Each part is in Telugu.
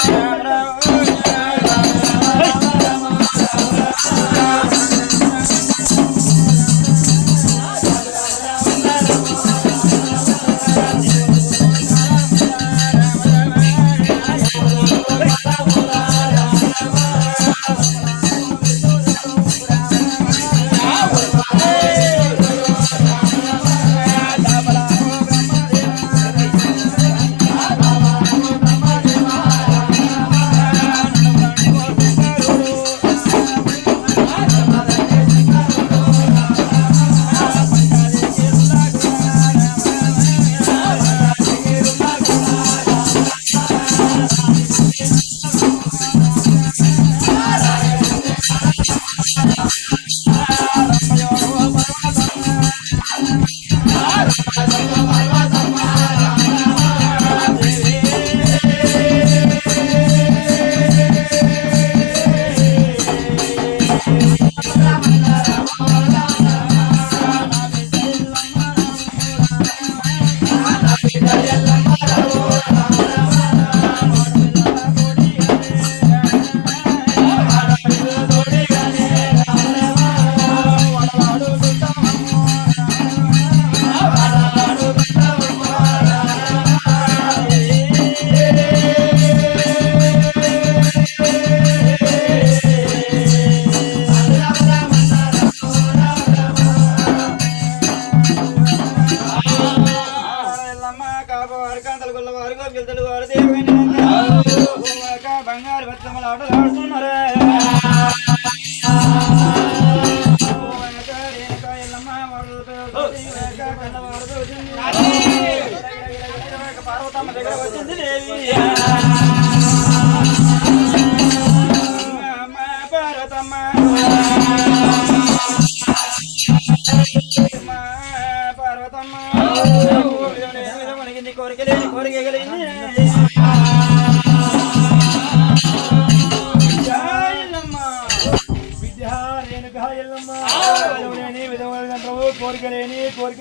fire.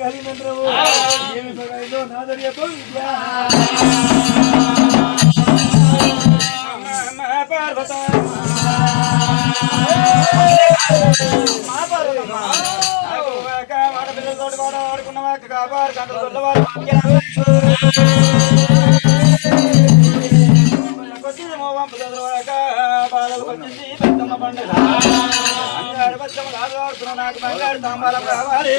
కలిగండ్రు ఏమి కొడైదో నాదరియ పోయిద్యా ఆడుకున్నవాడు కాపాడు కంటే దొల్లవాడు ಬಂಗಾರ ತಾಂಬಾಲ ಪ್ರಭಾರೇ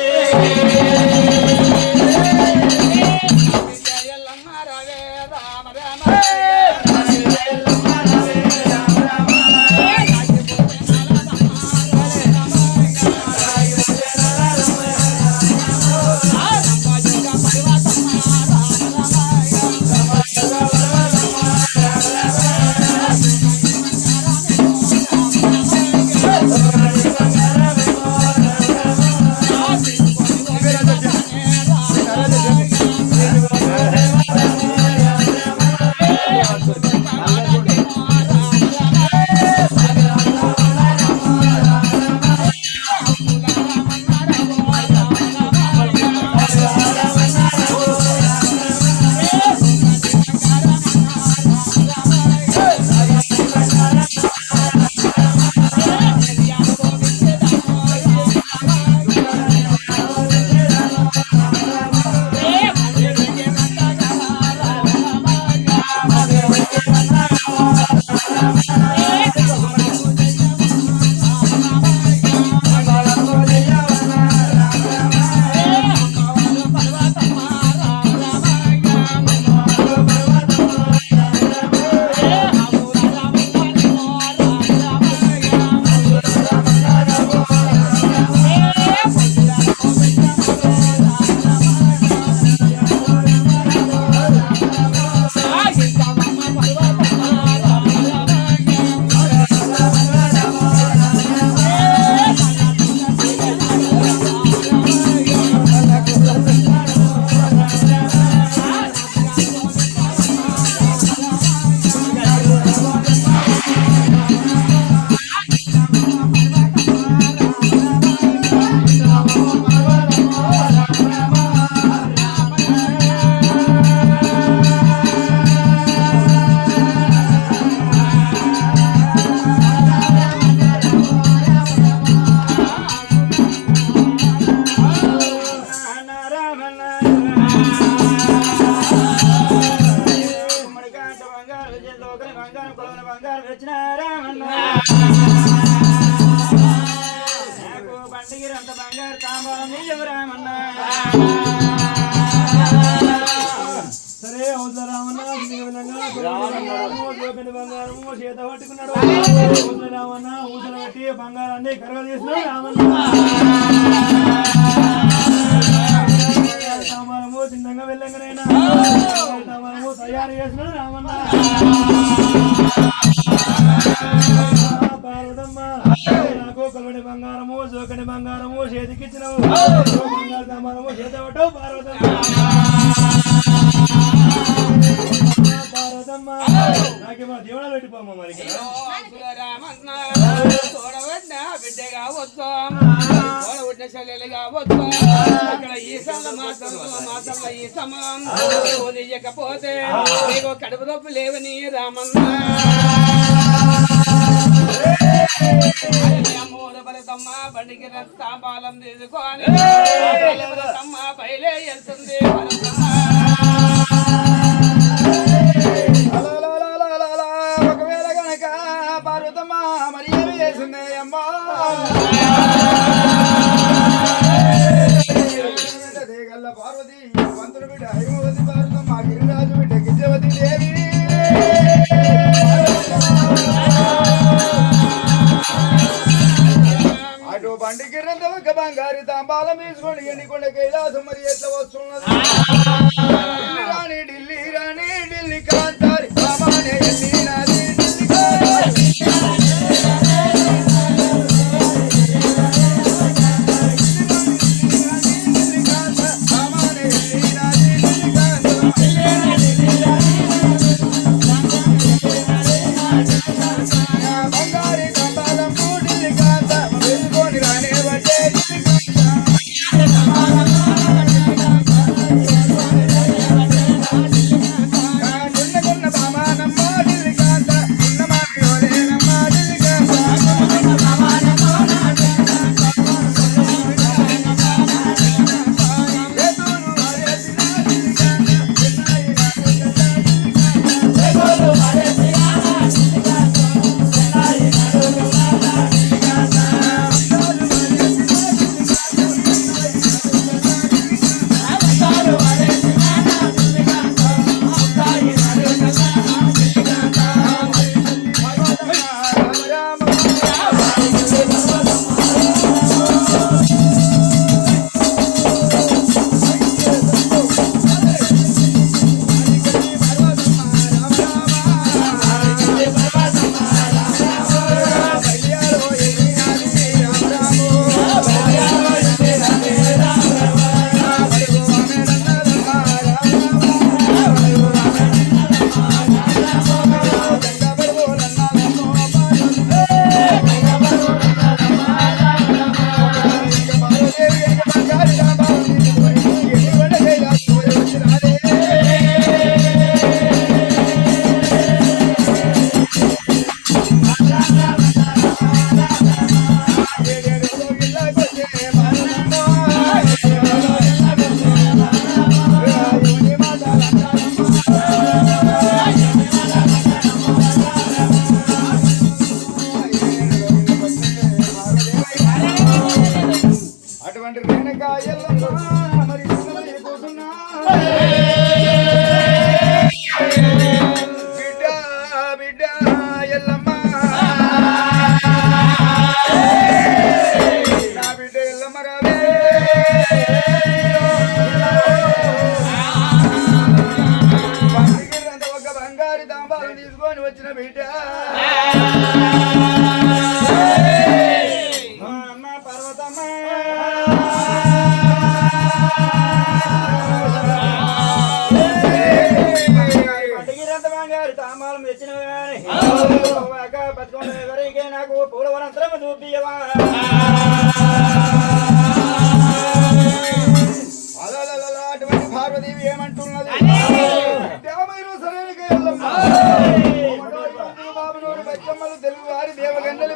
నాకు పండుగరంత బంగారు తాంబాలం నీయవరామన్నా సరే అవుతా రామన్న బంగారము చేత పట్టుకున్నాడు. ఊసల రామన్న ఊసల పెట్టి బంగారాన్ని కరగ తీసుకున్నాడు రామన్న. సామానము చిన్నగా వెళ్ళంగానైనా సామానము తయారు చేసినాడు రామన్న. పార్వతమ్మ నాకు కొలవడి బంగారము జోకని బంగారము చేతికిచ్చినావు బంగారు సామానము చేత పట్టవు పార్వతమ్మ పార్వతమ్మ నాకేమో దేవుడా పెట్టిపోమ్మ మరి ఇక్కడ. చూడవద్ద బిడ్డ కావచ్చు చూడవద్ద చెల్లెలు కావచ్చు ఇక్కడ ఈ సల్ల మాసంలో మాసంలో ఈ సమయం ఉదయకపోతే నీకు కడుపు నొప్పి లేవని రామన్న అమ్మోదబలతమ్మ బండికి తాంబాలం తీసుకొని తమ్మ పైలే వెళ్తుంది ఒకవేళ గనక పార్వతమ్మ మరి ఏమి అమ్మా. గల్ల పార్వతి పంతులు బిడ్డ హైమవతి పార్వతమ్మ గిరిరాజు బిడ్డ గిరిజవతి దేవి. బండికి రెండు ఒక బంగారు తాంబాలం తీసుకొని ఎన్నికొండ కైలాసం మరి ఎట్లా వస్తున్నది? ఢిల్లీ బాబునోరు, తెలుగు వారి దేవగండలు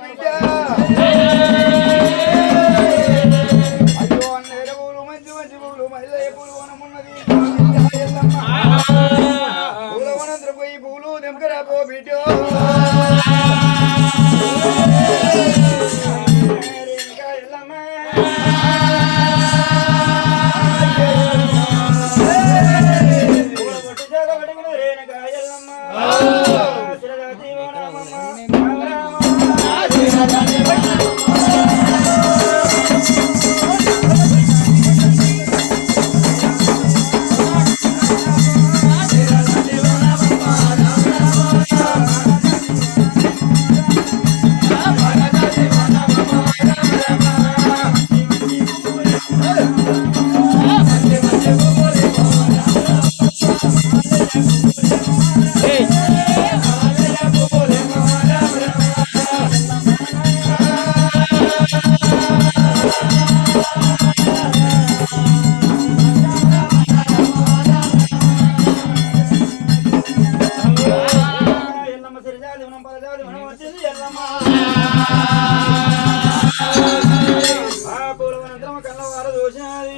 వచ్చినది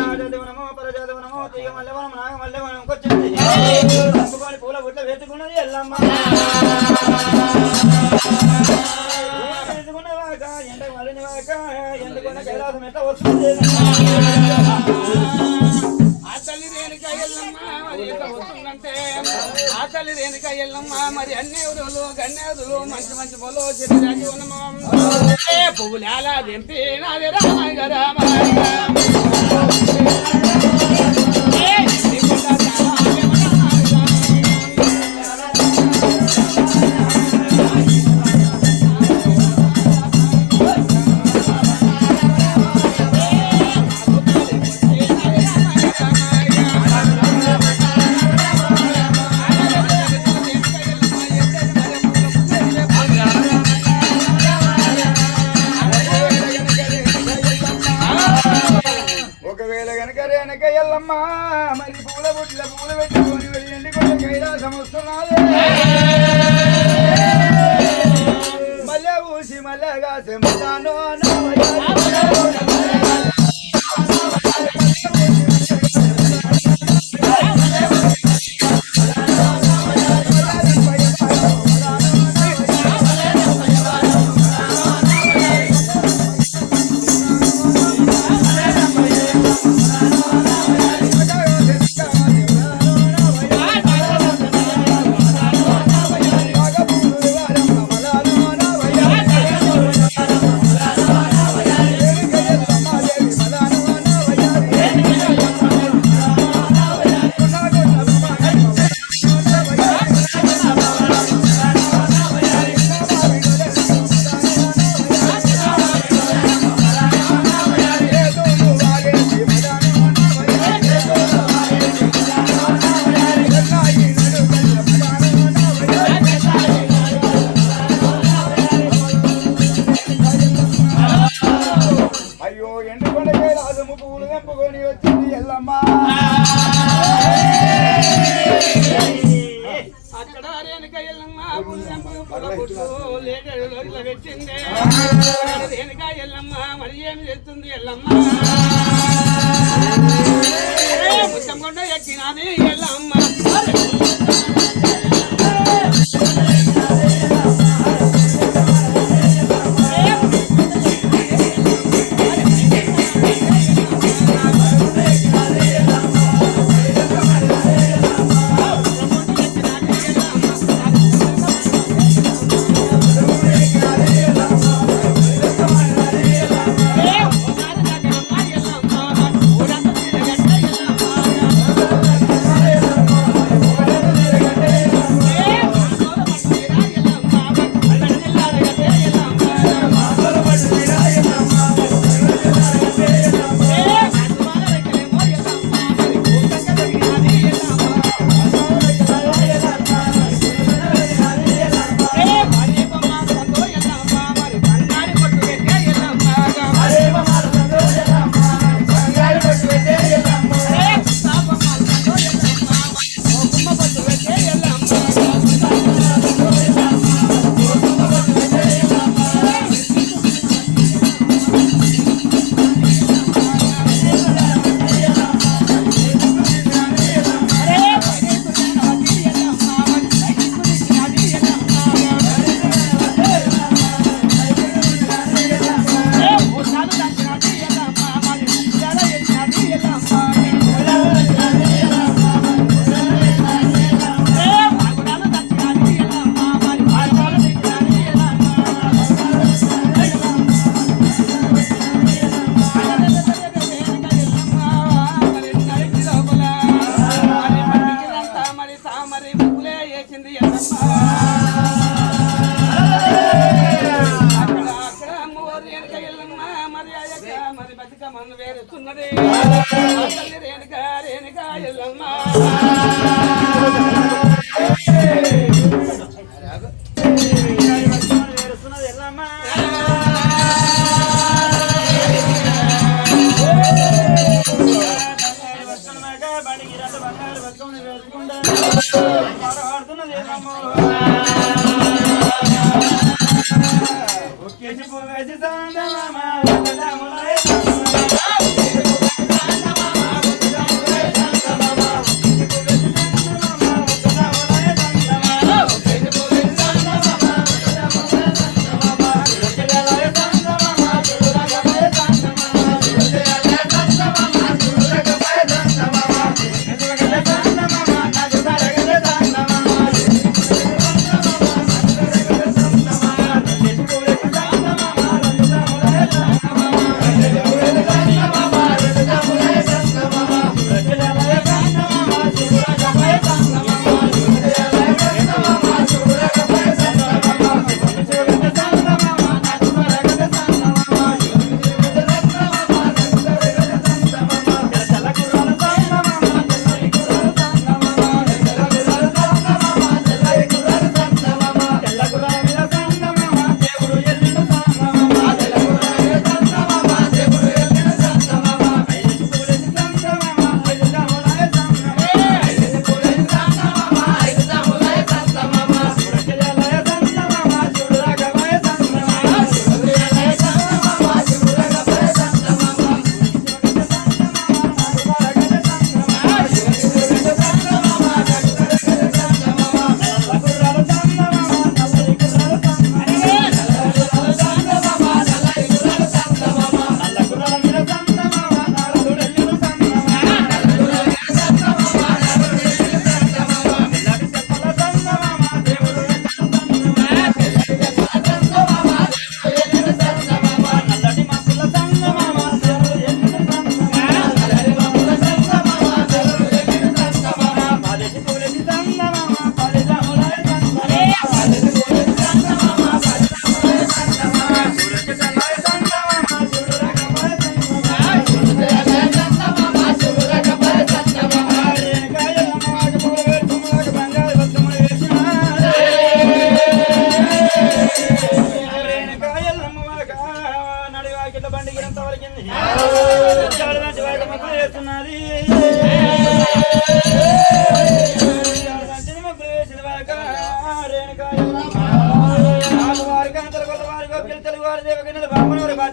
రాజదేవ పూల గుట్ల కైలాసం ఎట్లా వస్తుంది? ఎల్లమ్మ మరి అన్నేదులు గన్నేదులు మంచి మంచి బొలో చెట్టు దాటి ఉన్నమ్మ. పువ్వులేలా దింపి నాది రామ రామ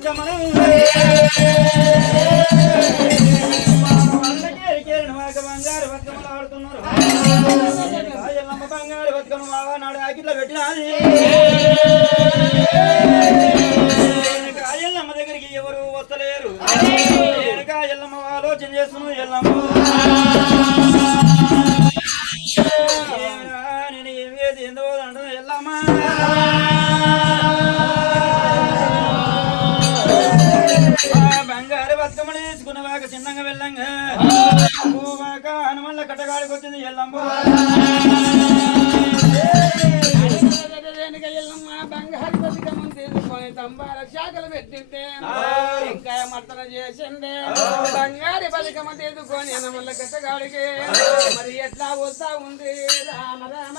బంగారు బంగారు బతుకమ్మలు చిన్నగా వెళ్ళంగా. పోవాక హనుమల్ల కట్టగాడికి వచ్చింది ఎల్లంబో బంగారు బతుకమ్మను తీసుకొని తంబాల శాఖలు పెట్టింటే ఇంకా మర్తన చేసిండే బంగారు బతుకమ్మ తీసుకొని మరి ఎట్లా వస్తా ఉంది రామ రామ